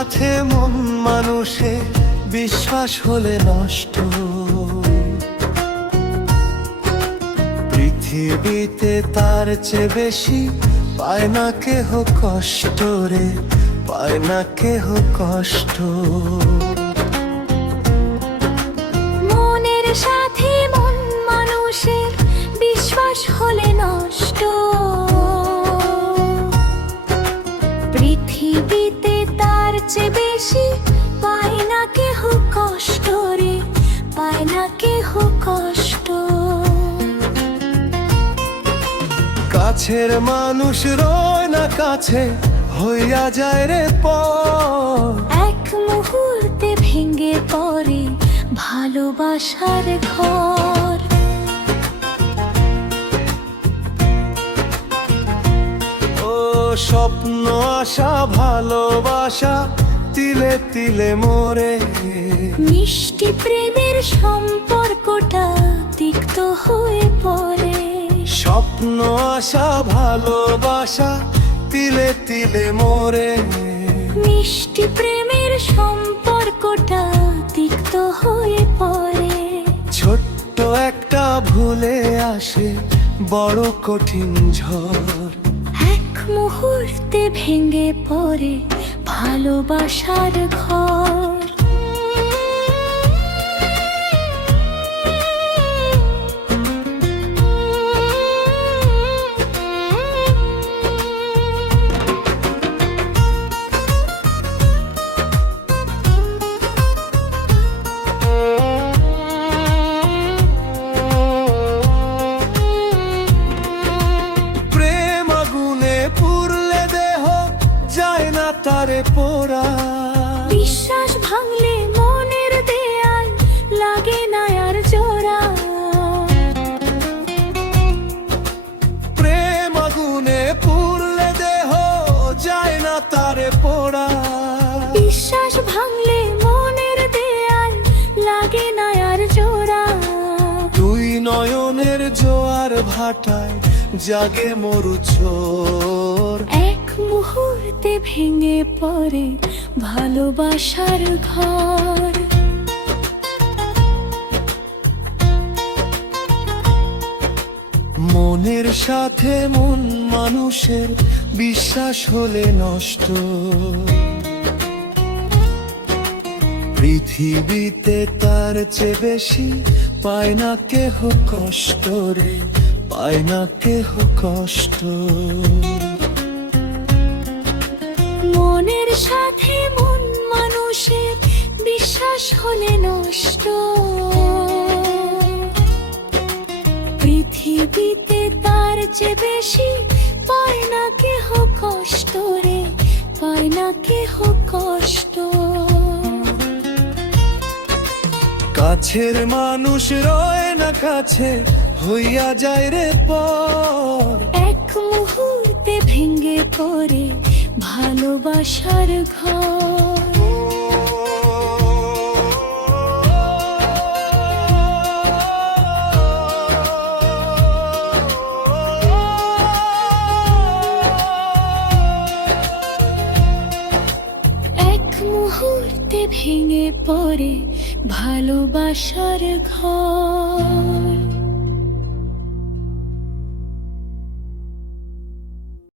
সাথে মন মানুষের বিশ্বাস হলে নষ্ট। পৃথিবীতে তার চেয়ে বেশি পায় না কেহ কষ্ট রে, পায় না কেহ কষ্ট। মনের সাথে মন মানুষের বিশ্বাস হলে নষ্ট। পৃথিবীতে তার চেয়ে বেশি পায় না কেহ কষ্ট রে, পায় না কেহ কষ্ট। কাছের মানুষ রয় না কাছে, হইয়া যায় রে পর। এক মুহূর্তে ভেঙে পড়ে ভালোবাসার ঘর। ও স্বপ্ন আশা ভালোবাসা তিলে তিলে মরে। মিষ্টি প্রেমের সম্পর্কটা তিক্ত হয়ে পড়ে। স্বপ্ন আশা ভালোবাসা তিলে তিলে মরে। মিষ্টি প্রেমের সম্পর্কটা তিক্ত হয়ে পড়ে। ছোট্ট একটা ভুলে আসে বড় কঠিন ঝড়। এক মুহূর্তে ভেঙে পড়ে ভালোবাসার ঘর। তারে পোড়া বিশ্বাস ভাঙলে মনের দেয়াল লাগে না আর জোড়া। প্রেম আগুনে পুড়লে দেহ যায় না তারে পোড়া। বিশ্বাস ভাঙলে মনের দেয়াল লাগে না আর জোড়া। দুই নয়নের জোয়ার ভাটায় জাগে মরু ছোর। এক মুহূর্তে ভেঙে পড়ে ভালোবাসার ঘর। মনের সাথে মন মানুষের বিশ্বাস হলে নষ্ট। পৃথিবীতে তার চেয়ে বেশি পায় না কেহ কষ্ট রে, পায় না কেহ কষ্ট। মনের সাথে মন মানুষের বিশ্বাস হলে নষ্ট। পৃথিবীতে তার চেয়ে বেশি পায় না কেহ কষ্ট রে, পায় না কেহ কষ্ট। কাছের মানুষ রয় না কাছে, হইয়া যায় রে পর। এক মুহূর্তে ভেঙে পড়ে ভালোবাসার ঘর। এক মুহূর্তে ভেঙে পড়ে ভালোবাসার ঘর।